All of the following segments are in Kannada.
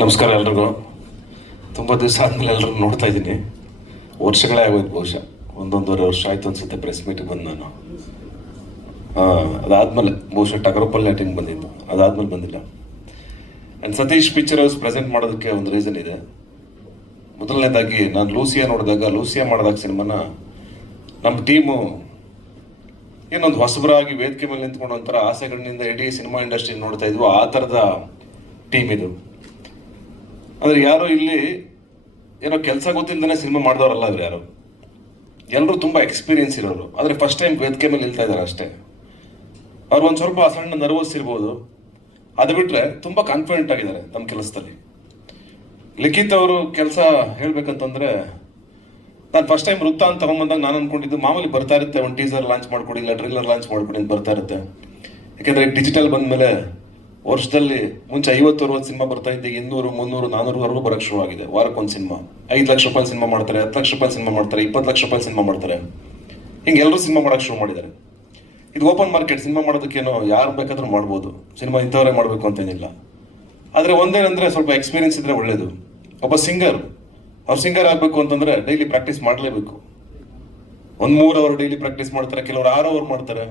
ನಮಸ್ಕಾರ ಎಲ್ರಿಗೂ. ತುಂಬ ದಿವಸ ಆದಮೇಲೆ ಎಲ್ಲರೂ ನೋಡ್ತಾ ಇದ್ದೀನಿ. ವರ್ಷಗಳೇ ಆಗೋಯ್ತು ಬಹುಶಃ. ಒಂದೊಂದೂವರೆ ವರ್ಷ ಆಯ್ತು ಅನ್ಸುತ್ತೆ ಪ್ರೆಸ್ ಮೀಟಿಗೆ ಬಂದು ನಾನು. ಅದಾದ್ಮೇಲೆ ಬಹುಶಃ ಟಗರಪಲ್ಲಿ ನೈಟಿಂಗ್ ಬಂದಿದ್ದು. ಅದಾದ್ಮೇಲೆ ಬಂದಿಲ್ಲ. And Satish picture house present ಮಾಡೋದಕ್ಕೆ ಒಂದು ರೀಸನ್ ಇದೆ. ಮೊದಲನೇದಾಗಿ, ನಾನು ಲೂಸಿಯಾ ನೋಡಿದಾಗ, ಲೂಸಿಯಾ ಮಾಡಿದಾಗ ಸಿನಿಮಾನ ನಮ್ಮ ಟೀಮು ಏನೊಂದು ಹೊಸಬರಾಗಿ ವೇದಿಕೆ ಮೇಲೆ ನಿಂತ್ಕೊಂಡು ಒಂಥರ ಆಸೆಗಳಿಂದ ಇಡೀ ಸಿನಿಮಾ ಇಂಡಸ್ಟ್ರಿ ನೋಡ್ತಾ ಇದ್ವು. ಆ ಥರದ ಟೀಮ್ ಇದು. ಅಂದ್ರೆ ಯಾರು ಇಲ್ಲಿ ಏನೋ ಕೆಲಸ ಗೊತ್ತಿಲ್ಲದೇ ಸಿನಿಮಾ ಮಾಡಿದವರಲ್ಲ ಅವ್ರು ಯಾರು. ಎಲ್ಲರೂ ತುಂಬ ಎಕ್ಸ್ಪೀರಿಯನ್ಸ್ ಇರೋರು. ಆದರೆ ಫಸ್ಟ್ ಟೈಮ್ ವೇದಿಕೆ ಮೇಲೆ ನಿಲ್ತಾ ಇದ್ದಾರೆ ಅಷ್ಟೇ. ಅವ್ರು ಒಂದು ಸ್ವಲ್ಪ ಸಣ್ಣ ನರ್ವಸ್ ಇರ್ಬೋದು. ಅದು ಬಿಟ್ಟರೆ ತುಂಬ ಕಾನ್ಫಿಡೆಂಟ್ ಆಗಿದ್ದಾರೆ ತಮ್ಮ ಕೆಲಸದಲ್ಲಿ. ಲಿಖಿತ್ ಅವರು ಕೆಲಸ ಹೇಳ್ಬೇಕಂತಂದ್ರೆ, ನಾನು ಫಸ್ಟ್ ಟೈಮ್ ವೃತ್ತ ಅಂತ ತಗೊಂಬಂದಾಗ ನಾನು ಅನ್ಕೊಂಡಿದ್ದು ಮಾಮೂಲಿ ಬರ್ತಾ ಇರುತ್ತೆ, ಒಂದು ಟೀಸರ್ ಲಾಂಚ್ ಮಾಡ್ಕೊಡಿ, ಇಲ್ಲ ಟ್ರಿಲ್ಲರ್ ಲಾಂಚ್ ಮಾಡ್ಕೊಡಿ ಅಂತ ಬರ್ತಾ ಇರುತ್ತೆ. ಯಾಕೆಂದರೆ ಡಿಜಿಟಲ್ ಬಂದ್ಮೇಲೆ ವರ್ಷದಲ್ಲಿ ಮುಂಚೆ ಐವತ್ತು ಅರವತ್ತು ಸಿನಿಮಾ ಬರ್ತಾ ಇದ್ದ, ಇನ್ನೂರು, ಮುನ್ನೂರು ನಾನೂರವರೆಗೂ ಬರಕ್ಕೆ ಶುರುವಾಗಿದೆ. ವಾರಕ್ಕೊಂದು ಸಿನಿಮಾ. ಐದು ಲಕ್ಷ ರೂಪಾಯಿ ಸಿನಿಮಾ ಮಾಡ್ತಾರೆ, ಹತ್ತು ಲಕ್ಷ ರೂಪಾಯಿ ಸಿನಿಮಾ ಮಾಡ್ತಾರೆ, ಇಪ್ಪತ್ತು ಲಕ್ಷ ರೂಪಾಯಿ ಸಿನಿಮಾ ಮಾಡ್ತಾರೆ. ಹಿಂಗೆ ಎಲ್ಲರೂ ಸಿನಿಮಾ ಮಾಡೋಕೆ ಶುರು ಮಾಡಿದ್ದಾರೆ. ಇದು ಓಪನ್ ಮಾರ್ಕೆಟ್, ಸಿನಿಮಾ ಮಾಡೋದಕ್ಕೇನೋ ಯಾರು ಬೇಕಾದರೂ ಮಾಡ್ಬೋದು. ಸಿನಿಮಾ ಇಂಥವರೇ ಮಾಡಬೇಕು ಅಂತೇನಿಲ್ಲ. ಆದರೆ ಒಂದೇನಂದ್ರೆ ಸ್ವಲ್ಪ ಎಕ್ಸ್ಪೀರಿಯನ್ಸ್ ಇದ್ರೆ ಒಳ್ಳೇದು. ಒಬ್ಬ ಸಿಂಗರ್ ಅವ್ರು ಸಿಂಗರ್ ಆಗಬೇಕು ಅಂತಂದರೆ ಡೈಲಿ ಪ್ರಾಕ್ಟೀಸ್ ಮಾಡಲೇಬೇಕು. ಒಂದು ಮೂರು ಅವರ್ ಡೈಲಿ ಪ್ರಾಕ್ಟೀಸ್ ಮಾಡ್ತಾರೆ, ಕೆಲವರು ಆರು ಅವರ್ ಮಾಡ್ತಾರೆ.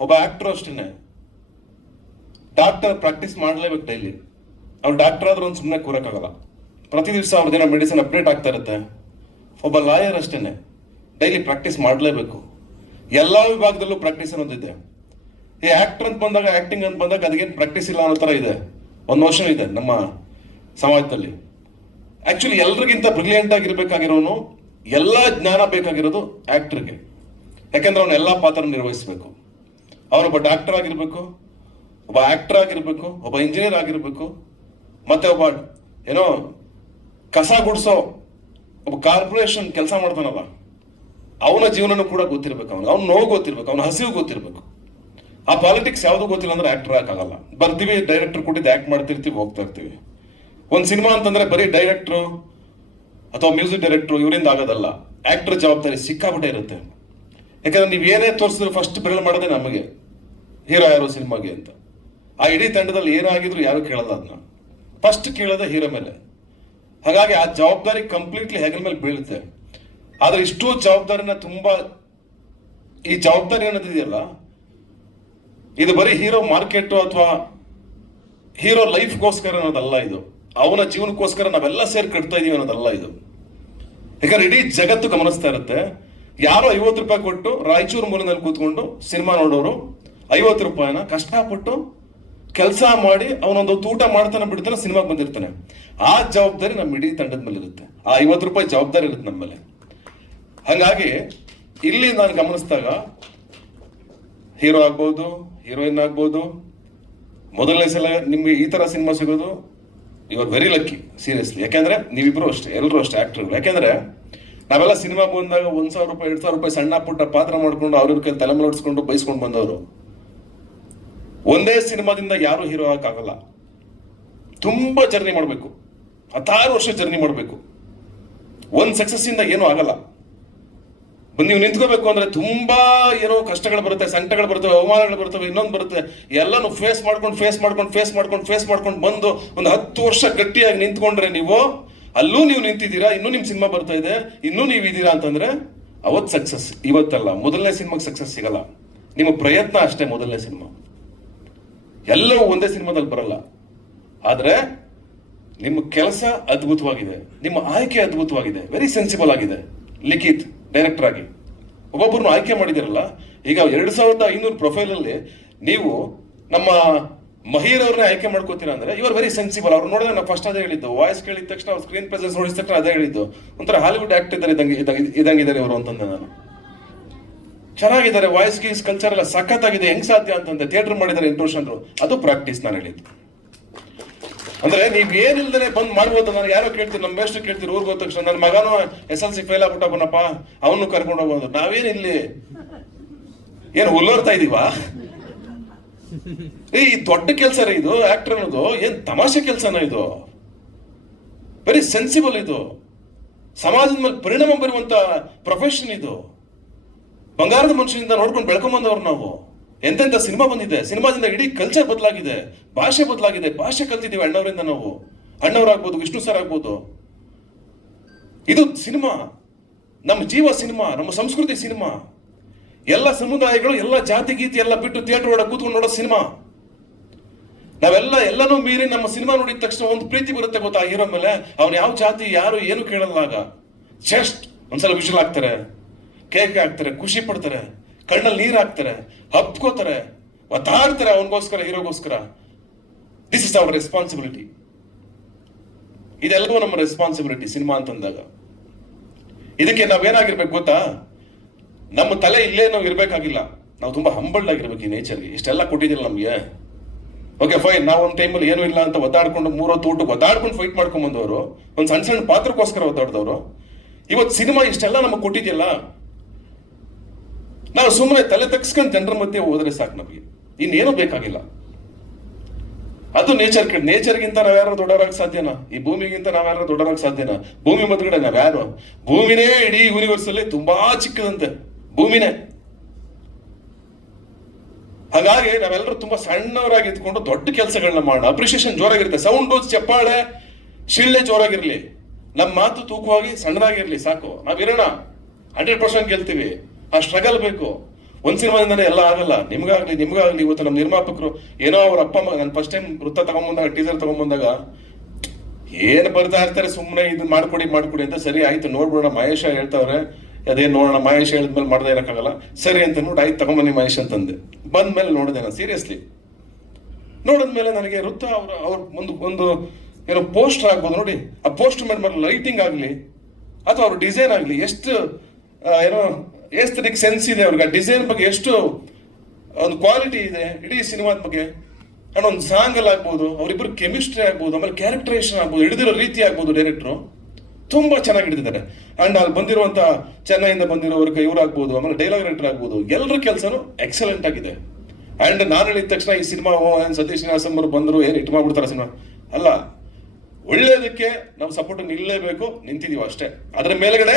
ಒಬ್ಬ ಆ್ಯಕ್ಟ್ರು ಅಷ್ಟೇನೆ. ಡಾಕ್ಟರ್ ಪ್ರಾಕ್ಟೀಸ್ ಮಾಡಲೇಬೇಕು ಡೈಲಿ. ಅವ್ರು ಡಾಕ್ಟರ್ ಆದ್ರೂ ಒಂದು ಸುಮ್ಮನೆ ಕೂರಕ್ಕಾಗಲ್ಲ. ಪ್ರತಿ ದಿವಸ ದಿನ ಮೆಡಿಸಿನ್ ಅಪ್ಡೇಟ್ ಆಗ್ತಾ ಇರುತ್ತೆ. ಒಬ್ಬ ಲಾಯರ್ ಅಷ್ಟೇನೆ. ಡೈಲಿ ಪ್ರಾಕ್ಟೀಸ್ ಮಾಡಲೇಬೇಕು. ಎಲ್ಲ ವಿಭಾಗದಲ್ಲೂ ಪ್ರಾಕ್ಟೀಸ್ ಅನ್ನೋದಿದೆ ಈ ಆಕ್ಟರ್ ಅಂತ ಬಂದಾಗ, ಆಕ್ಟಿಂಗ್ ಅಂತ ಬಂದಾಗ ಅದಕ್ಕೇನು ಪ್ರಾಕ್ಟೀಸ್ ಇಲ್ಲ ಅನ್ನೋ ಥರ ಇದೆ. ಒಂದು ನೋಷನ್ ಇದೆ ನಮ್ಮ ಸಮಾಜದಲ್ಲಿ. ಆ್ಯಕ್ಚುಲಿ ಎಲ್ರಿಗಿಂತ ಬ್ರಿಲಿಯಂಟ್ ಆಗಿರಬೇಕಾಗಿರೋನು ಎಲ್ಲ ಜ್ಞಾನ ಬೇಕಾಗಿರೋದು ಆ್ಯಕ್ಟ್ರಿಗೆ ಯಾಕೆಂದ್ರೆ ಅವನು ಎಲ್ಲ ಪಾತ್ರ ನಿರ್ವಹಿಸಬೇಕು. ಅವನೊಬ್ಬ ಡಾಕ್ಟರ್ ಆಗಿರ್ಬೇಕು. ಒಬ್ಬ ಆಕ್ಟರ್ ಆಗಿರ್ಬೇಕು, ಒಬ್ಬ ಇಂಜಿನಿಯರ್ ಆಗಿರ್ಬೇಕು, ಮತ್ತೆ ಒಬ್ಬ ಏನೋ ಕಸ ಗುಡಿಸೋ ಒಬ್ಬ ಕಾರ್ಪೊರೇಷನ್ ಕೆಲಸ ಮಾಡ್ತಾನಲ್ಲ, ಅವನ ಜೀವನನೂ ಕೂಡ ಗೊತ್ತಿರ್ಬೇಕು ಅವನು ಅವ್ನ ನೋವು ಗೊತ್ತಿರ್ಬೇಕು, ಅವನ ಹಸಿವು ಗೊತ್ತಿರ್ಬೇಕು. ಆ ಪಾಲಿಟಿಕ್ಸ್ ಯಾವುದು ಗೊತ್ತಿಲ್ಲ ಅಂದ್ರೆ ಆಕ್ಟರ್ ಆಗಲ್ಲ ಬರ್ತೀವಿ ಡೈರೆಕ್ಟರ್ ಕೊಟ್ಟಿದ್ದು ಆಕ್ಟ್ ಮಾಡ್ತಿರ್ತೀವಿ, ಹೋಗ್ತಾ ಇರ್ತೀವಿ. ಒಂದು ಸಿನಿಮಾ ಅಂತಂದ್ರೆ ಬರೀ ಡೈರೆಕ್ಟ್ರು ಅಥವಾ ಮ್ಯೂಸಿಕ್ ಡೈರೆಕ್ಟ್ರು ಇವರಿಂದ ಆಗೋದಲ್ಲ. ಆಕ್ಟರ್ ಜವಾಬ್ದಾರಿ ಸಿಕ್ಕಾಪಟ್ಟೆ ಇರುತ್ತೆ. ಯಾಕಂದ್ರೆ ನೀವು ಏನೇ ತೋರಿಸಿದ್ರು ಫಸ್ಟ್ ಬೆರಳು ಮಾಡೋದೇ ನಮಗೆ. ಹೀರೋ ಯಾರೋ ಸಿನಿಮಾಗೆ ಅಂತ. ಆ ಇಡೀ ತಂಡದಲ್ಲಿ ಏನಾಗಿದ್ರು ಯಾರು ಕೇಳಲ್ಲ ಅದನ್ನ ಫಸ್ಟ್ ಕೇಳದ ಹೀರೋ ಮೇಲೆ. ಹಾಗಾಗಿ ಆ ಜವಾಬ್ದಾರಿ ಕಂಪ್ಲೀಟ್ಲಿ ಹೆಗಲ ಮೇಲೆ ಬೀಳುತ್ತೆ. ಆದ್ರೆ ಇಷ್ಟು ಜವಾಬ್ದಾರಿನ ತುಂಬಾ ಈ ಜವಾಬ್ದಾರಿ ಅನ್ನೋದಿದೆಯಲ್ಲ, ಇದು ಬರೀ ಹೀರೋ ಮಾರ್ಕೆಟ್ ಅಥವಾ ಹೀರೋ ಲೈಫ್ಗೋಸ್ಕರ ಅನ್ನೋದಲ್ಲ ಇದು. ಅವನ ಜೀವನಕ್ಕೋಸ್ಕರ ನಾವೆಲ್ಲ ಸೇರಿ ಕಟ್ತಾ ಇದೀವಿ ಅನ್ನೋದಲ್ಲ ಇದು. ಯಾಕಂದ್ರೆ ಇಡೀ ಜಗತ್ತು ಗಮನಿಸ್ತಾ ಇರುತ್ತೆ. ಯಾರೋ ಐವತ್ತು ರೂಪಾಯಿ ಕೊಟ್ಟು ರಾಯಚೂರು ಮೂಲದಲ್ಲಿ ಕೂತ್ಕೊಂಡು ಸಿನಿಮಾ ನೋಡೋರು ಐವತ್ತು ರೂಪಾಯಿನ ಕಷ್ಟಪಟ್ಟು ಕೆಲಸ ಮಾಡಿ ಅವನೊಂದು ಊಟ ಮಾಡ್ತಾನೆ ಬಿಡ್ತಾನೆ ಸಿನಿಮಾಗೆ ಬಂದಿರ್ತಾನೆ. ಆ ಜವಾಬ್ದಾರಿ ನಮ್ಮ ಇಡೀ ತಂಡದ ಮೇಲೆ ಇರುತ್ತೆ. ಆ ಐವತ್ತು ರೂಪಾಯಿ ಜವಾಬ್ದಾರಿ ಇರುತ್ತೆ ನಮ್ಮ ಮೇಲೆ. ಹಾಗಾಗಿ ಇಲ್ಲಿ ನಾನು ಗಮನಿಸಿದಾಗ ಹೀರೋ ಆಗ್ಬೋದು, ಹೀರೋಯಿನ್ ಆಗ್ಬೋದು, ಮೊದಲನೇ ಸಲ ನಿಮಗೆ ಈ ತರ ಸಿನಿಮಾ ಸಿಗೋದು you are very lucky seriously ಯಾಕೆಂದ್ರೆ ನೀವಿಬ್ರು ಅಷ್ಟೇ ಎಲ್ಲರೂ ಅಷ್ಟೇ ಆಕ್ಟರ್ಗಳು ಯಾಕೆಂದ್ರೆ ನಾವೆಲ್ಲ ಸಿನಿಮಾ ಬಂದಾಗ ಒಂದ್ ಸಾವಿರ ರೂಪಾಯಿ, ಎರಡ್ ಸಾವಿರ ರೂಪಾಯಿ ಸಣ್ಣ ಪುಟ್ಟ ಪಾತ್ರ ಮಾಡ್ಕೊಂಡು ಅವ್ರ ತಲೆ ಮೇಲೆ ಬೈಸ್ಕೊಂಡು ಬಂದವರು. ಒಂದೇ ಸಿನಿಮಾದಿಂದ ಯಾರು ಹೀರೋ ಆಗಕ್ಕಾಗಲ್ಲ. ತುಂಬ ಜರ್ನಿ ಮಾಡಬೇಕು. ಹತ್ತಾರು ವರ್ಷ ಜರ್ನಿ ಮಾಡಬೇಕು. ಒಂದು ಸಕ್ಸಸ್ಸಿಂದ ಏನೂ ಆಗಲ್ಲ. ನೀವು ನಿಂತ್ಕೋಬೇಕು ಅಂದ್ರೆ ತುಂಬಾ ಏನೋ ಕಷ್ಟಗಳು ಬರುತ್ತೆ, ಸಂಕಟಗಳು ಬರ್ತವೆ ಅವಮಾನಗಳು ಬರ್ತವೆ ಇನ್ನೊಂದು ಬರುತ್ತೆ. ಎಲ್ಲಾನು ಫೇಸ್ ಮಾಡ್ಕೊಂಡು ಫೇಸ್ ಮಾಡ್ಕೊಂಡು ಫೇಸ್ ಮಾಡ್ಕೊಂಡು ಫೇಸ್ ಮಾಡ್ಕೊಂಡು ಬಂದು ಒಂದು ಹತ್ತು ವರ್ಷ ಗಟ್ಟಿಯಾಗಿ ನಿಂತ್ಕೊಂಡ್ರೆ ನೀವು, ಅಲ್ಲೂ ನೀವು ನಿಂತಿದ್ದೀರಾ, ಇನ್ನೂ ನಿಮ್ಮ ಸಿನಿಮಾ ಬರ್ತಾ ಇದೆ, ಇನ್ನೂ ನೀವು ಇದ್ದೀರಾ ಅಂತಂದ್ರೆ ಅವತ್ ಸಕ್ಸಸ್ ಇವತ್ತಲ್ಲ. ಮೊದಲನೇ ಸಿನಿಮಾಗೆ ಸಕ್ಸಸ್ ಸಿಗಲ್ಲ. ನಿಮ್ಮ ಪ್ರಯತ್ನ ಅಷ್ಟೇ ಮೊದಲನೇ ಸಿನಿಮಾ. ಎಲ್ಲವೂ ಒಂದೇ ಸಿನಿಮಾದಲ್ಲಿ ಬರಲ್ಲ. ಆದ್ರೆ ನಿಮ್ಮ ಕೆಲಸ ಅದ್ಭುತವಾಗಿದೆ. ನಿಮ್ಮ ಆಯ್ಕೆ ಅದ್ಭುತವಾಗಿದೆ. ವೆರಿ ಸೆನ್ಸಿಬಲ್ ಆಗಿದೆ. ಲಿಖಿತ್ ಡೈರೆಕ್ಟರ್ ಆಗಿ. ಒಬ್ಬೊಬ್ಬರನ್ನು ಆಯ್ಕೆ ಮಾಡಿದಿರಲ್ಲ ಈಗ ಎರಡು ಸಾವಿರದ ಐನೂರು ಪ್ರೊಫೈಲ್ ಅಲ್ಲಿ ನೀವು ನಮ್ಮ ಮಹೀರ್ ಆಯ್ಕೆ ಮಾಡ್ಕೋತೀರಾ ಅಂದ್ರೆ ಇವರು ವೆರಿ ಸೆನ್ಸಿಬಲ್ ಅವ್ರು ನೋಡಿದ್ರೆ ನಾವು ಫಸ್ಟ್ ಅದೇ ಹೇಳಿದ್ದು. ವಾಯ್ಸ್ ಕೇಳಿದ ತಕ್ಷಣ ಸ್ಕ್ರೀನ್ ಪ್ರೆಸೆನ್ಸ್ ನೋಡಿದ ತಕ್ಷಣ ಅದೇ ಹೇಳಿದ್ದು. ಒಂಥರ ಹಾಲಿವುಡ್ ಆಕ್ಟ್ ಇದ್ದಾರೆ ಇದಂಗೆ ಇದಂಗೆ- ಇದಂಗಿದ್ದಾರೆ ಇವರು ಅಂತಂದೆ ನಾನು. ಚೆನ್ನಾಗಿದ್ದಾರೆ ವಾಯ್ಸ್ ಗೀಸ್ ಕಲ್ಚರ್ ಎಲ್ಲ ಸಖತ್ತಾಗಿದೆ, ಹೆಂಗ್ ಸಾಧ್ಯ ಅಂತಂದೆ ಥಿಯೇಟರ್ ಮಾಡಿದ್ದಾರೆ ವರ್ಷ ಅದು ಪ್ರಾಕ್ಟೀಸ್ ನಾನು ಹೇಳಿದ್ದು. ಅಂದ್ರೆ ನೀವ್ ಏನಿಲ್ದೇ ಬಂದ್ ಮಾಡ್ಬೋದು, ನಾನು ಯಾರೋ ಕೇಳ್ತೀನಿ, ನಮ್ಮ ಬೆಸ್ಟ್ ಕೇಳ್ತೀರಿ ಊರಿಗೆ ಹೋದ ತಕ್ಷಣ, ನನ್ನ ಮಗನೂ ಎಸ್ ಎಲ್ ಸಿ ಫೇಲ್ ಆಗ್ಬಿಟ್ಟಪ್ಪನಪ್ಪ ಅವನು ಕರ್ಕೊಂಡು ಹೋಗ್ಬೋದು. ನಾವೇನ್ ಇಲ್ಲಿ? ಏನು ಹುಲ್ಲೋರ್ತಾ ಇದೀವಾ? ಈ ದೊಡ್ಡ ಕೆಲಸ ರೀ ಇದು ಆಕ್ಟರ್ ಅನ್ನೋದು. ಏನ್ ತಮಾಷೆ ಕೆಲಸನ ಇದು. ವೆರಿ ಸೆನ್ಸಿಬಲ್ ಇದು. ಸಮಾಜದ ಮೇಲೆ ಪರಿಣಾಮ ಬೀರುವಂತ ಪ್ರೊಫೆಷನ್ ಇದು. ಬಂಗಾರದ ಮನುಷ್ಯನಿಂದ ನೋಡ್ಕೊಂಡು ಬೆಳ್ಕೊಂಡ್ ಬಂದವ್ರು ನಾವು. ಎಂತೆಂಥ ಸಿನಿಮಾ ಬಂದಿದೆ? ಸಿನಿಮಾದಿಂದ ಇಡೀ ಕಲ್ಚರ್ ಬದಲಾಗಿದೆ. ಭಾಷೆ ಬದಲಾಗಿದೆ. ಭಾಷೆ ಕಲ್ತಿದ್ದೀವಿ ಅಣ್ಣವರಿಂದ ನಾವು. ಅಣ್ಣವರಾಗ್ಬೋದು, ವಿಷ್ಣು ಸರ್ ಆಗ್ಬೋದು. ಇದು ಸಿನಿಮಾ. ನಮ್ಮ ಜೀವ ಸಿನಿಮಾ, ನಮ್ಮ ಸಂಸ್ಕೃತಿ ಸಿನಿಮಾ. ಎಲ್ಲ ಸಮುದಾಯಗಳು, ಎಲ್ಲ ಜಾತಿ ಗೀತಿ ಎಲ್ಲ ಬಿಟ್ಟು ಥಿಯೇಟರ್ ಒಳಗೆ ಕೂತ್ಕೊಂಡು ನೋಡೋ ಸಿನಿಮಾ. ನಾವೆಲ್ಲ ಎಲ್ಲನೂ ಮೀರಿ ನಮ್ಮ ಸಿನಿಮಾ ನೋಡಿದ ತಕ್ಷಣ ಒಂದು ಪ್ರೀತಿ ಬರುತ್ತೆ ಗೊತ್ತಾ ಹೀರೋ ಮೇಲೆ? ಅವನು ಯಾವ ಜಾತಿ, ಯಾರು, ಏನು ಕೇಳಲ್ಲ ಆಗ. ಜಸ್ಟ್ ಒಂದ್ಸಲ ವಿಷಲ್ ಹಾಕ್ತಾರೆ. ಕೇಕ್ ಹಾಕ್ತಾರೆ, ಖುಷಿ ಪಡ್ತಾರೆ, ಕಣ್ಣಲ್ಲಿ ನೀರು ಹಾಕ್ತಾರೆ ಹಪ್ಕೋತಾರೆ ಒತ್ತಾಡ್ತಾರೆ ಅವನಿಗೋಸ್ಕರ, ಹೀರೋಗೋಸ್ಕರ. ದಿಸ್ ಇಸ್ ಅವರ್ ರೆಸ್ಪಾನ್ಸಿಬಿಲಿಟಿ ಇದೆಲ್ಲವೂ ನಮ್ಮ ರೆಸ್ಪಾನ್ಸಿಬಿಲಿಟಿ ಸಿನಿಮಾ ಅಂತಂದಾಗ. ಇದಕ್ಕೆ ನಾವೇನಾಗಿರ್ಬೇಕು ಗೊತ್ತಾ? ನಮ್ಮ ತಲೆ ಇಲ್ಲೇ ನಾವು ಇರಬೇಕಾಗಿಲ್ಲ. ನಾವು ತುಂಬಾ ಹಂಬಲ್ಡ್ ಆಗಿರ್ಬೇಕು ಈ ನೇಚರ್ಗೆ ಇಷ್ಟೆಲ್ಲ ಕೊಟ್ಟಿದ್ದಿಲ್ಲ ನಮಗೆ. ಓಕೆ ಫೈನ್ ನಾವು ಒಂದು ಟೈಮಲ್ಲಿ ಏನೂ ಇಲ್ಲ ಅಂತ ಒದ್ದಾಡ್ಕೊಂಡು ಮೂರೊತ್ತು ಊಟಕ್ಕೆ ಒದ್ದಾಡ್ಕೊಂಡು ಫೈಟ್ ಮಾಡ್ಕೊಂಡ್ ಬಂದವರು ಒಂದು ಸಣ್ಣ ಸಣ್ಣ ಪಾತ್ರಕ್ಕೋಸ್ಕರ ಒದ್ದಾಡ್ದವರು. ಇವತ್ತು ಸಿನಿಮಾ ಇಷ್ಟೆಲ್ಲ ನಮಗೆ ಕೊಟ್ಟಿದೆಯಲ್ಲ? ನಾವು ಸುಮ್ಮನೆ ತಲೆ ತಗ್ಸ್ಕೊಂಡು ಜನರ ಮಧ್ಯೆ ಹೋದ್ರೆ ಸಾಕು ನಮಗೆ. ಇನ್ನೇನು ಬೇಕಾಗಿಲ್ಲ. ಅದು ನೇಚರ್ ಕಡೆ ನೇಚರ್ಗಿಂತ ನಾವ್ಯಾರು ದೊಡ್ಡವರಾಗ ಸಾಧ್ಯನಾ? ಈ ಭೂಮಿಗಿಂತ ನಾವ್ಯಾರು ದೊಡ್ಡವರಾಗ ಸಾಧ್ಯನಾ? ಭೂಮಿ ಮದ್ಗಡೆ ನಾವ್ಯಾರು? ಭೂಮಿನೇ ಇಡೀ ಯೂನಿವರ್ಸ್ ಅಲ್ಲಿ ತುಂಬಾ ಚಿಕ್ಕದಂತೆ. ಭೂಮಿನೇ. ಹಾಗಾಗಿ ನಾವೆಲ್ಲರೂ ತುಂಬಾ ಸಣ್ಣವರಾಗಿ ಇದ್ಕೊಂಡು ದೊಡ್ಡ ಕೆಲಸಗಳನ್ನ ಮಾಡೋಣ. ಅಪ್ರಿಷಿಯೇಷನ್ ಜೋರಾಗಿರುತ್ತೆ. ಸೌಂಡ್ ಚಪ್ಪಾಳೆ, ಶಿಳ್ಳೆ ಜೋರಾಗಿರ್ಲಿ. ನಮ್ಮ ಮಾತು ತೂಕವಾಗಿ ಸಣ್ಣದಾಗಿರ್ಲಿ, ಸಾಕು. ನಾವಿರೋಣ ಹಂಡ್ರೆಡ್ ಪರ್ಸೆಂಟ್ ಗೆಲ್ತೀವಿ. ಆ ಸ್ಟ್ರಗಲ್ ಬೇಕು. ಒಂದು ಸಿನಿಮಾದಿಂದಾನೆ ಎಲ್ಲ ಆಗಲ್ಲ. ನಿಮ್ಗಾಗ್ಲಿ ನಿಮ್ಗಾಗ್ಲಿ ಇವತ್ತು ನಮ್ಮ ನಿರ್ಮಾಪಕರು ಏನೋ ಅವ್ರ ಅಪ್ಪ ಅಮ್ಮ ನಾನು ಫಸ್ಟ್ ಟೈಮ್ ವೃತ್ತ ತಗೊಂಬಂದಾಗ ಟೀಸರ್ ತಗೊಂಬಂದಾಗ, ಏನು ಬರ್ತಾ ಇರ್ತಾರೆ ಸುಮ್ಮನೆ ಇದು ಮಾಡ್ಕೊಡಿ ಮಾಡ್ಕೊಡಿ ಅಂತ ಸರಿ ಆಯ್ತು, ನೋಡ್ಬಿಡೋಣ, ಮಹೇಶ ಹೇಳ್ತಾವ್ರೆ, ಅದೇನ್ ನೋಡೋಣ, ಮಹೇಶ್ ಹೇಳಿದ್ಮೇಲೆ ಮಾಡ್ದೆ ಇರಕ್ಕಾಗಲ್ಲ. ಸರಿ ಅಂತ ನೋಡಿ ಆಯ್ತು, ತಗೊಂಬನ್ನಿ ಮಹೇಶ್ ಅಂತಂದೆ ಬಂದ್ಮೇಲೆ ನೋಡಿದೆ ನಾನು ಸೀರಿಯಸ್ಲಿ ನೋಡಿದ್ಮೇಲೆ ನನಗೆ ವೃತ್ತ ಅವ್ರ ಅವ್ರ ಒಂದು ಒಂದು ಏನೋ ಪೋಸ್ಟರ್ ಆಗ್ಬೋದು ನೋಡಿ. ಆ ಪೋಸ್ಟರ್ ಮೇಲೆ ಮೇಲೆ ಲೈಟಿಂಗ್ ಆಗಲಿ, ಅಥವಾ ಅವ್ರ ಡಿಸೈನ್ ಆಗಲಿ, ಎಷ್ಟು ಏನೋ ಎಸ್ಥೆಟಿಕ್ ಸೆನ್ಸ್ ಇದೆ ಅವ್ರಿಗೆ. ಡಿಸೈನ್ ಬಗ್ಗೆ ಎಷ್ಟು, ಒಂದು ಕ್ವಾಲಿಟಿ ಇದೆ, ಇಡೀ ಸಿನಿಮಾದ ಬಗ್ಗೆ. ಅಂಡ್ ಒಂದು ಸಾಂಗ್ ಅಲ್ಲಿ ಆಗ್ಬೋದು ಅವರಿಬ್ಬರು ಕೆಮಿಸ್ಟ್ರಿ ಆಗ್ಬೋದು, ಆಮೇಲೆ ಕ್ಯಾರೆಕ್ಟರೇಷನ್ ಆಗ್ಬೋದು, ಹಿಡಿದಿರೋ ರೀತಿ ಆಗ್ಬೋದು ಡೈರೆಕ್ಟ್ರು ತುಂಬಾ ಚೆನ್ನಾಗಿ ಹಿಡಿದಿದ್ದಾರೆ. ಅಂಡ್ ಅಲ್ಲಿ ಬಂದಿರುವಂಥ ಚೆನ್ನೈಯಿಂದ ಬಂದಿರೋವ್ರ ಇವ್ರು ಆಗ್ಬೋದು, ಆಮೇಲೆ ಡೈಲಾಗ್ ರೈಟರ್ ಆಗ್ಬೋದು ಎಲ್ಲರ ಕೆಲಸನೂ ಎಕ್ಸಲೆಂಟ್ ಆಗಿದೆ. ಅಂಡ್ ನಾನು ಹೇಳಿದ ತಕ್ಷಣ ಈ ಸಿನಿಮಾ ಸತೀಶ್ ನಿವಾಸಂ ಅವರು ಬಂದರು, ಏನು ಇಟ್ಟು ಮಾಡ್ಬಿಡ್ತಾರೆ ಸಿನಿಮಾ? ಅಲ್ಲ ಒಳ್ಳೇದಕ್ಕೆ ನಾವು ಸಪೋರ್ಟ್ ನಿಲ್ಲಲೇಬೇಕು ನಿಂತಿದೀವಿ ಅಷ್ಟೇ. ಅದರ ಮೇಲ್ಗಡೆ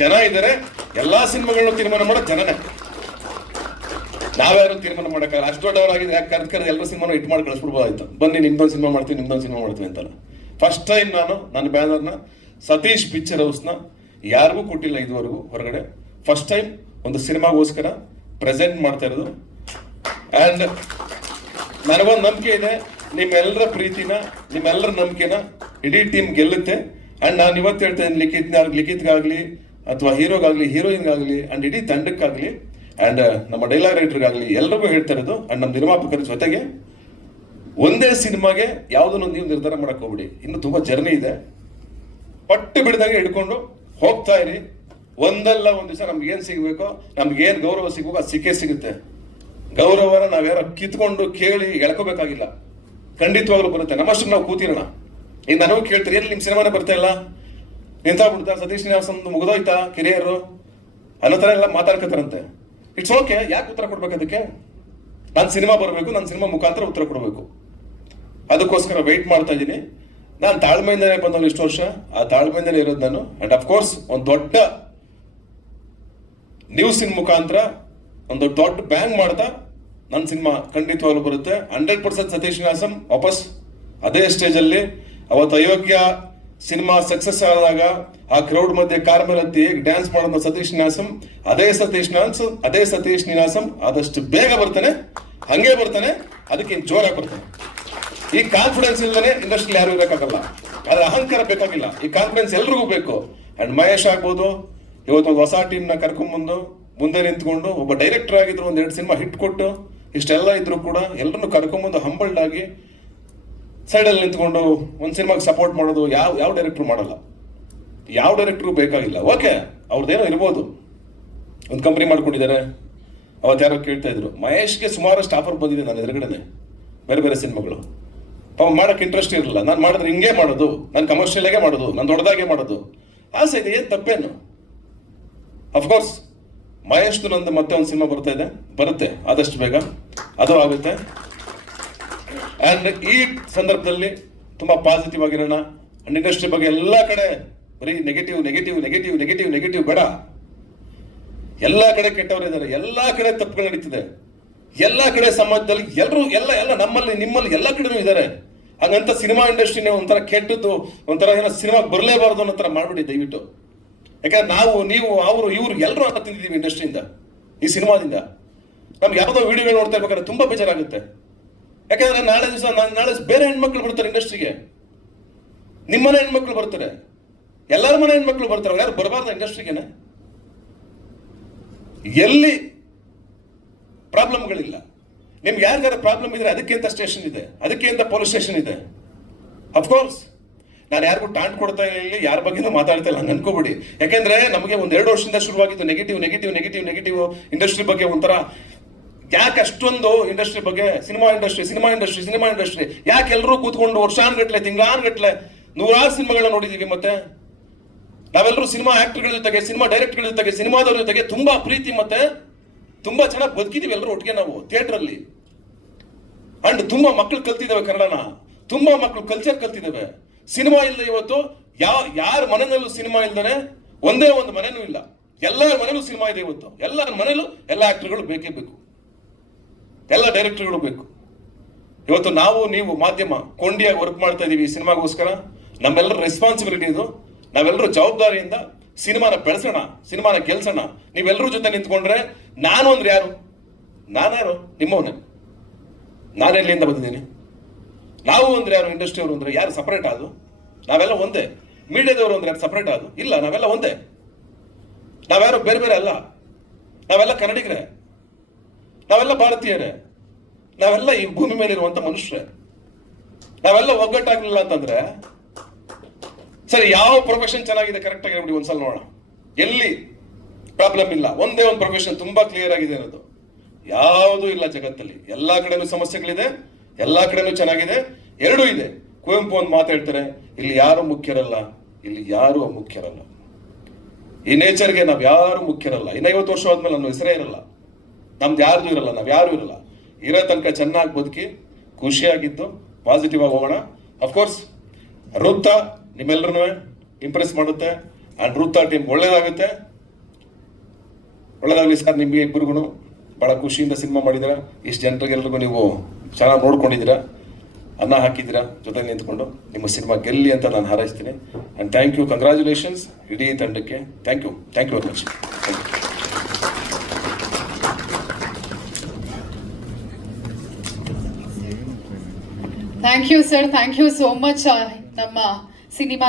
ಜನ ಇದ್ದಾರೆ ಎಲ್ಲಾ ಸಿನಿಮಾಗಳನ್ನ ತೀರ್ಮಾನ ಮಾಡೋ ಜನನೇ. ನಾವ್ಯಾರು ತೀರ್ಮಾನ ಮಾಡೋಕ್ಕಲ್ಲ ಅಷ್ಟು ದೊಡ್ಡವರಾಗಿದೆ ಯಾಕೆ ಕರೆದು ಕರೆದು ಎಲ್ಲ ಸಿನಿಮಾನು ಇಟ್ಟು ಮಾಡಿ ಕಳಿಸ್ಬಿಡ್ಬೋದಾಯ್ತು ಬನ್ನಿ, ನಿಮ್ದೊಂದು ಸಿನಿಮಾ ಮಾಡ್ತೀವಿ ನಿಮ್ದೊಂದು ಸಿನಿಮಾ ಮಾಡ್ತೀವಿ ಅಂತಲ್ಲ ಫಸ್ಟ್ ಟೈಮ್ ನಾನು ನನ್ನ ಬ್ಯಾನರ್ನ ಸತೀಶ್ ಪಿಕ್ಚರ್ ಹೌಸ್ನ ಯಾರಿಗೂ ಕೊಟ್ಟಿಲ್ಲ ಇದುವರೆಗೂ ಹೊರಗಡೆ. ಫಸ್ಟ್ ಟೈಮ್ ಒಂದು ಸಿನಿಮಾಗೋಸ್ಕರ ಪ್ರೆಸೆಂಟ್ ಮಾಡ್ತಾ ಇರೋದು. ಆ್ಯಂಡ್ ನನಗೊಂದು ನಂಬಿಕೆ ಇದೆ. ನಿಮ್ಮೆಲ್ಲರ ಪ್ರೀತಿನ ನಿಮ್ಮೆಲ್ಲರ ನಂಬಿಕೆನ ಇಡೀ ಟೀಮ್ ಗೆಲ್ಲುತ್ತೆ. ಅಂಡ್ ನಾನು ಇವತ್ತು ಹೇಳ್ತೇನೆ ಇದ್ದೀನಿ ಲಿಖಿತ್ ಲಿಖಿತ್ಗಾಗಲಿ ಅಥವಾ ಹೀರೋಗಾಗಲಿ, ಹೀರೋಯಿನ್ಗಾಗಲಿ ಅಂಡ್ ಇಡೀ ತಂಡಕ್ಕಾಗಲಿ ಅಂಡ್ ನಮ್ಮ ಡೈಲಾಗ್ ರೈಟರ್ಗಾಗಲಿ ಎಲ್ಲರಿಗೂ ಹೇಳ್ತಾ ಇರೋದು ಅಂಡ್ ನಮ್ಮ ನಿರ್ಮಾಪಕರ ಜೊತೆಗೆ ಒಂದೇ ಸಿನಿಮಾಗೆ ಯಾವುದನ್ನು ನೀವು ನಿರ್ಧಾರ ಮಾಡಕ್ಕೆ ಹೋಗ್ಬಿಡಿ. ಇನ್ನು ತುಂಬಾ ಜರ್ನಿ ಇದೆ. ಪಟ್ಟು ಬಿಡ್ದಂಗೆ ಹಿಡ್ಕೊಂಡು ಹೋಗ್ತಾ ಇರಿ. ಒಂದಲ್ಲ ಒಂದು ದಿವಸ ನಮ್ಗೆ ಏನು ಸಿಗ್ಬೇಕೋ, ನಮ್ಗೆ ಏನ್ ಗೌರವ ಸಿಗಬೇಕು, ಅದು ಸಿಕ್ಕೇ ಸಿಗುತ್ತೆ. ಗೌರವನ ನಾವ್ಯಾರೋ ಕಿತ್ಕೊಂಡು ಕೇಳಿ ಎಳ್ಕೋಬೇಕಾಗಿಲ್ಲ. ಖಂಡಿತವಾಗ್ಲೂ ಬರುತ್ತೆ. ನಮ್ಮಷ್ಟು ನಾವು ಕೂತಿರೋಣ. ಈಗ ನನಗೂ ಕೇಳ್ತೀರಿ, ಎಲ್ಲಿ ನಿಮ್ಮ ಸಿನಿಮಾನೇ ಬರ್ತಾ ಇಲ್ಲ? ನಿಂತಾಗ್ಬಿಡ್ತಾ, ಸತೀಶ್ ನಿವಾಸನ್ ಮುಗಿದೋಯ್ತಾ ಕಿರಿಯರು? ಅನ್ನೋ ಥರ ಎಲ್ಲ ಮಾತಾಡ್ಕತಾರಂತೆ. ಇಟ್ಸ್ ಓಕೆ ಯಾಕೆ ಉತ್ತರ ಕೊಡ್ಬೇಕು ಅದಕ್ಕೆ? ನಾನು ಸಿನಿಮಾ ಬರಬೇಕು ನನ್ನ ಸಿನಿಮಾ ಮುಖಾಂತರ ಉತ್ತರ ಕೊಡಬೇಕು. ಅದಕ್ಕೋಸ್ಕರ ವೆಯ್ಟ್ ಮಾಡ್ತಾ ಇದ್ದೀನಿ. ನಾನು ತಾಳ್ಮೆಯಿಂದನೇ ಬಂದವನು ಇಷ್ಟು ವರ್ಷ. ಆ ತಾಳ್ಮೆಯಿಂದನೇ ಇರೋದು ನಾನು. ಅಂಡ್ ಅಫ್ಕೋರ್ಸ್ ಒಂದು ದೊಡ್ಡ ನ್ಯೂಸಿನ ಮುಖಾಂತರ, ಒಂದು ದೊಡ್ಡ ಬ್ಯಾಂಗ್ ಮಾಡ್ತಾ ನನ್ನ ಸಿನಿಮಾ ಖಂಡಿತವಾಗ್ಲೂ ಬರುತ್ತೆ. ಹಂಡ್ರೆಡ್ ಪರ್ಸೆಂಟ್ ಸತೀಶ್ ನಿವಾಸಂ ವಾಪಸ್ ಅದೇ ಸ್ಟೇಜಲ್ಲಿ ಅವತ್ತು ಅಯೋಗ್ಯ ಸಿನಿಮಾ ಸಕ್ಸಸ್ ಆದಾಗ ಆ ಕ್ರೌಡ್ ಮಧ್ಯೆ ಕಾರ್ ಮೇಲೆ ಹತ್ತಿ ಡ್ಯಾನ್ಸ್ ಮಾಡೋದು ಸತೀಶ್ ನಿವಾಸಂ ಅದೇ ಸತೀಶ್ ನಿವಾಸಂ ಅದೇ ಸತೀಶ್ ನಿವಾಸಂ ಆದಷ್ಟು ಬೇಗ ಬರ್ತಾನೆ, ಹಂಗೆ ಬರ್ತಾನೆ ಅದಕ್ಕೆ ಜೋರಾಗಿ ಬರ್ತಾನೆ. ಈ ಕಾನ್ಫಿಡೆನ್ಸ್ ಇಲ್ಲದೆ ಇಂಡಸ್ಟ್ರಿ ಯಾರು ಇರೋಕ್ಕಾಗಲ್ಲ. ಅದ್ರ ಅಹಂಕಾರ ಬೇಕಾಗಿಲ್ಲ. ಈ ಕಾನ್ಫಿಡೆನ್ಸ್ ಎಲ್ರಿಗೂ ಬೇಕು. ಅಂಡ್ ಮಹೇಶ್ ಆಗ್ಬೋದು ಇವತ್ತು ಒಂದು ಹೊಸ ಟೀಮ್ನ ಕರ್ಕೊಂಡ್ಬಂದು ಮುಂದೆ ನಿಂತ್ಕೊಂಡು ಒಬ್ಬ ಡೈರೆಕ್ಟರ್ ಆಗಿದ್ರು ಒಂದ್ ಎರಡು ಸಿನಿಮಾ ಹಿಟ್ ಕೊಟ್ಟು, ಇಷ್ಟೆಲ್ಲ ಇದ್ರು ಕೂಡ ಎಲ್ಲರನ್ನು ಕರ್ಕೊಂಬಂದು ಹಂಬಲ್ಡ್ ಆಗಿ ಸೈಡಲ್ಲಿ ನಿಂತ್ಕೊಂಡು ಒಂದು ಸಿನಿಮಾಗೆ ಸಪೋರ್ಟ್ ಮಾಡೋದು ಯಾವ ಯಾವ ಡೈರೆಕ್ಟ್ರು ಮಾಡಲ್ಲ. ಯಾವ ಡೈರೆಕ್ಟ್ರು ಬೇಕಾಗಿಲ್ಲ. ಓಕೆ ಅವ್ರದ್ದೇನೋ ಇರ್ಬೋದು. ಒಂದು ಕಂಪ್ನಿ ಮಾಡ್ಕೊಂಡಿದ್ದಾರೆ. ಅವತ್ತು ಯಾರೋ ಕೇಳ್ತಾ ಇದ್ರು, ಮಹೇಶ್ಗೆ ಸುಮಾರಷ್ಟು ಆಫರ್ ಬಂದಿದೆ ನನ್ನ ಎದುರುಗಡೆನೆ. ಬೇರೆ ಬೇರೆ ಸಿನಿಮಾಗಳು. ಪಾಪ ಮಾಡೋಕ್ಕೆ ಇಂಟ್ರೆಸ್ಟ್ ಇರಲಿಲ್ಲ. ನಾನು ಮಾಡಿದ್ರೆ ಹಿಂಗೆ ಮಾಡೋದು. ನಾನು ಕಮರ್ಷಿಯಲಾಗೆ ಮಾಡೋದು. ನಾನು ದೊಡ್ಡದಾಗೆ ಮಾಡೋದು. ಆಸೆ ಇದೆ, ಏನು ತಪ್ಪೇನು? ಅಫ್ಕೋರ್ಸ್ ಮಹೇಶ್ದು ನಂದು ಮತ್ತೆ ಒಂದು ಸಿನಿಮಾ ಬರ್ತಾ ಇದೆ. ಬರುತ್ತೆ, ಆದಷ್ಟು ಬೇಗ. ಅದು ಆಗುತ್ತೆ. ಆ್ಯಂಡ್ ಈ ಸಂದರ್ಭದಲ್ಲಿ ತುಂಬ ಪಾಸಿಟಿವ್ ಆಗಿರೋಣ ಅಂಡ್ ಇಂಡಸ್ಟ್ರಿ ಬಗ್ಗೆ ಎಲ್ಲ ಕಡೆ ಬರೀ negative negative negative negative negative ಬೇಡ. ಎಲ್ಲ ಕಡೆ ಕೆಟ್ಟವರಿದ್ದಾರೆ ಎಲ್ಲ ಕಡೆ ತಪ್ಪುಗಳು ನಡೀತಿದೆ. ಎಲ್ಲ ಕಡೆ ಸಮಾಜದಲ್ಲಿ ಎಲ್ಲರೂ ಎಲ್ಲ ಎಲ್ಲ ನಮ್ಮಲ್ಲಿ, ನಿಮ್ಮಲ್ಲಿ ಎಲ್ಲ ಕಡೆನೂ ಇದ್ದಾರೆ. ಹಾಗಂತ ಸಿನಿಮಾ ಇಂಡಸ್ಟ್ರಿನೇ ಒಂಥರ ಕೆಟ್ಟದ್ದು, ಒಂಥರ ಏನೋ ಸಿನಿಮಾಗೆ ಬರಲೇಬಾರ್ದು ಅನ್ನೋ ಥರ ಮಾಡ್ಬಿಡಿ ದಯವಿಟ್ಟು. ಯಾಕಂದ್ರೆ ನಾವು, ನೀವು, ಅವರು, ಇವರು ಎಲ್ಲರೂ ಅಂತ ತಿಂದಿದ್ದೀವಿ ಇಂಡಸ್ಟ್ರಿಯಿಂದ ಈ ಸಿನಿಮಾದಿಂದ ನಮ್ಗೆ ಯಾವುದೋ ವಿಡಿಯೋಗಳು ನೋಡ್ತಾ ಇರ್ಬೇಕಾದ್ರೆ ತುಂಬಾ ಬೇಜಾರಾಗುತ್ತೆ. ಯಾಕಂದ್ರೆ ನಾಳೆ ದಿವಸ ನಾಳೆ ಬೇರೆ ಹೆಣ್ಮಕ್ಳು ಬರ್ತಾರೆ ಇಂಡಸ್ಟ್ರಿಗೆ. ನಿಮ್ಮ ಮನೆ ಹೆಣ್ಮಕ್ಳು ಬರ್ತಾರೆ. ಎಲ್ಲರ ಮನೆ ಹೆಣ್ಮಕ್ಳು ಬರ್ತಾರೆ. ಯಾರು ಬರಬಾರ್ದು ಇಂಡಸ್ಟ್ರಿಗೆನೆ. ಎಲ್ಲಿ ಪ್ರಾಬ್ಲಮ್ಗಳಿಲ್ಲ. ನಿಮ್ಗೆ ಯಾರಿಗಾರ ಪ್ರಾಬ್ಲಮ್ ಇದ್ರೆ ಅದಕ್ಕೆ ಅಂತ ಸ್ಟೇಷನ್ ಇದೆ? ಅದಕ್ಕೆ ಅಂತ ಪೊಲೀಸ್ ಸ್ಟೇಷನ್ ಇದೆ? ಅಫ್ಕೋರ್ಸ್ ನಾನು ಯಾರಿಗೂ ಟಾಂಟ್ ಕೊಡ್ತಾ ಇಲ್ಲ, ಯಾರ ಬಗ್ಗೆನೂ ಮಾತಾಡ್ತಾ ಇಲ್ಲ ಹಂಗೆ ಅನ್ಕೋಬಿಡಿ. ಯಾಕೆಂದ್ರೆ ನಮಗೆ ಒಂದು ಎರಡು ವರ್ಷದಿಂದ ಶುರುವಾಗಿದ್ದು negative negative negative negative industry ಬಗ್ಗೆ ಒಂಥರ ಯಾಕೆ ಅಷ್ಟೊಂದು ಇಂಡಸ್ಟ್ರಿ ಬಗ್ಗೆ cinema industry cinema industry cinema industry ಯಾಕೆ ಎಲ್ಲರೂ ಕೂತ್ಕೊಂಡು ವರ್ಷಾನ್ಗಟ್ಲೆ, ತಿಂಗಳಾನ್ಗಟ್ಲೆ ನೂರಾರು ಸಿನಿಮಾಗಳನ್ನ ನೋಡಿದ್ದೀವಿ ಮತ್ತೆ? ನಾವೆಲ್ಲರೂ ಸಿನಿಮಾ ಆಕ್ಟರ್ಗಳ ಜೊತೆಗೆ ಸಿನಿಮಾ ಡೈರೆಕ್ಟರ್ಗಳ ಜೊತೆಗೆ ಸಿನಿಮಾದವ್ರ ಜೊತೆಗೆ ತುಂಬಾ ಪ್ರೀತಿ ಮತ್ತೆ ತುಂಬಾ ಚೆನ್ನಾಗಿ ಬದುಕಿದೀವಿ ಎಲ್ಲರೂ ಒಟ್ಟಿಗೆ ನಾವು ಥಿಯೇಟರ್ ಅಲ್ಲಿ ಅಂಡ್ ತುಂಬಾ ಮಕ್ಕಳು ಕಲ್ತಿದ್ದಾವೆ ಕನ್ನಡನ. ತುಂಬಾ ಮಕ್ಕಳು ಕಲ್ಚರ್ ಕಲ್ತಿದ್ದಾವೆ. ಸಿನಿಮಾ ಇಲ್ಲ ಇವತ್ತು ಯಾವ ಯಾರ ಮನೆಯಲ್ಲೂ ಸಿನಿಮಾ ಇಲ್ದಾನೆ ಒಂದೇ ಒಂದು ಮನೆನೂ ಇಲ್ಲ. ಎಲ್ಲರ ಮನೇಲೂ ಸಿನಿಮಾ ಇದೆ ಇವತ್ತು. ಎಲ್ಲರ ಮನೇಲೂ ಎಲ್ಲ ಆಕ್ಟರ್ಗಳು ಬೇಕೇ ಬೇಕು. ಎಲ್ಲ ಡೈರೆಕ್ಟರ್ಗಳು ಬೇಕು. ಇವತ್ತು ನಾವು, ನೀವು ಮಾಧ್ಯಮ, ಕೊಂಡಿಯಾಗಿ ವರ್ಕ್ ಮಾಡ್ತಾ ಇದ್ದೀವಿ ಈ ಸಿನಿಮಾಗೋಸ್ಕರ, ನಮ್ಮೆಲ್ಲರ ರೆಸ್ಪಾನ್ಸಿಬಿಲಿಟಿ ಇದು. ನಾವೆಲ್ಲರೂ ಜವಾಬ್ದಾರಿಯಿಂದ ಸಿನಿಮಾನ ಬೆಳೆಸೋಣ, ಸಿನಿಮಾನ ಗೆಲ್ಸೋಣ. ನೀವೆಲ್ಲರೂ ಜೊತೆ ನಿಂತ್ಕೊಂಡ್ರೆ ನಾನು ಅಂದ್ರೆ ಯಾರು? ನಾನ್ಯಾರು ನಿಮ್ಮವನೇ. ನಾನು ಎಲ್ಲಿಂದ ಬಂದಿದ್ದೀನಿ? ನಾವು ಅಂದ್ರೆ ಯಾರು? ಇಂಡಸ್ಟ್ರಿ ಅವರು ಅಂದ್ರೆ ಯಾರು ಸಪರೇಟ್ ಆದು? ನಾವೆಲ್ಲ ಒಂದೇ. ಮೀಡಿಯಾದವರು ಅಂದ್ರೆ ಯಾರು ಸಪರೇಟ್ ಆದು? ಇಲ್ಲ, ನಾವೆಲ್ಲ ಒಂದೇ. ನಾವ್ಯಾರು ಬೇರೆ ಬೇರೆ ಅಲ್ಲ. ನಾವೆಲ್ಲ ಕನ್ನಡಿಗರೇ. ನಾವೆಲ್ಲ ಭಾರತೀಯರೇ. ನಾವೆಲ್ಲ ಈ ಭೂಮಿ ಮೇಲೆ ಇರುವಂತ ಮನುಷ್ಯರೇ. ನಾವೆಲ್ಲ ಒಗ್ಗಟ್ಟಾಗ್ಲಿಲ್ಲ ಅಂತಂದ್ರೆ, ಸರಿ, ಯಾವ ಪ್ರೊಫೆಷನ್ ಚೆನ್ನಾಗಿದೆ ಕರೆಕ್ಟ್ ಆಗಿ ನೋಡಿ ಒಂದ್ಸಲ ನೋಡೋಣ. ಎಲ್ಲಿ ಪ್ರಾಬ್ಲಮ್ ಇಲ್ಲ. ಒಂದೇ ಒಂದು ಪ್ರೊಫೆಷನ್ ತುಂಬಾ ಕ್ಲಿಯರ್ ಆಗಿದೆ ಅನ್ನೋದು. ಯಾವುದೂ ಇಲ್ಲ ಜಗತ್ತಲ್ಲಿ. ಎಲ್ಲಾ ಕಡೆನೂ ಸಮಸ್ಯೆಗಳಿದೆ, ಎಲ್ಲಾ ಕಡೆನೂ ಚೆನ್ನಾಗಿದೆ. ಎರಡೂ ಇದೆ. ಕುವೆಂಪು ಒಂದು ಮಾತಾಡ್ತಾರೆ ಇಲ್ಲಿ ಯಾರು ಮುಖ್ಯರಲ್ಲ, ಇಲ್ಲಿ ಯಾರು ಮುಖ್ಯರಲ್ಲ ಈ ನೇಚರ್ಗೆ ನಾವು ಯಾರು ಮುಖ್ಯರಲ್ಲ. ಇನ್ನ ಐವತ್ತು ವರ್ಷ ಆದ್ಮೇಲೆ ನಮ್ಮ ಹೆಸರೇ ಇರಲ್ಲ. ನಮ್ದು ಯಾರ್ದು ಇರಲ್ಲ, ನಾವು ಯಾರು ಇರಲ್ಲ. ಇರೋ ತನಕ ಚೆನ್ನಾಗಿ ಬದುಕಿ, ಖುಷಿಯಾಗಿದ್ದು ಪಾಸಿಟಿವ್ ಆಗಿ ಹೋಗೋಣ. ಅಫ್ಕೋರ್ಸ್ ವೃತ್ತ ನಿಮ್ಮೆಲ್ಲರೂ ಇಂಪ್ರೆಸ್ ಮಾಡುತ್ತೆ. ಆ್ಯಂಡ್ ವೃತ್ತ ಟೀಮ್ ಒಳ್ಳೇದಾಗುತ್ತೆ. ಒಳ್ಳೇದಾಗಲಿ ಸರ್ ನಿಮಗೆ ಇಬ್ಬರಿಗೂ ಭಾಳ ಖುಷಿಯಿಂದ ಸಿನಿಮಾ ಮಾಡಿದ್ದೀರಾ ಇಷ್ಟು ಜನರಿಗೆಲ್ರಿಗೂ ನೀವು ಚೆನ್ನಾಗಿ ನೋಡ್ಕೊಂಡಿದ್ದೀರ ಅನ್ನ ಹಾಕಿದ್ದೀರಾ ಜೊತೆ ನಿಂತ್ಕೊಂಡು ನಿಮ್ಮ ಸಿನಿಮಾ ಗೆಲ್ಲಿ ಅಂತ ನಾನು ಹಾರೈಸ್ತೀನಿ. ಆ್ಯಂಡ್ ಥ್ಯಾಂಕ್ ಯು ಕಂಗ್ರ್ಯಾಚುಲೇಷನ್ಸ್ ಇಡೀ ತಂಡಕ್ಕೆ thank you thank you very much thank you thank you sir thank you so much ನಮ್ಮ ಸಿನಿಮಾ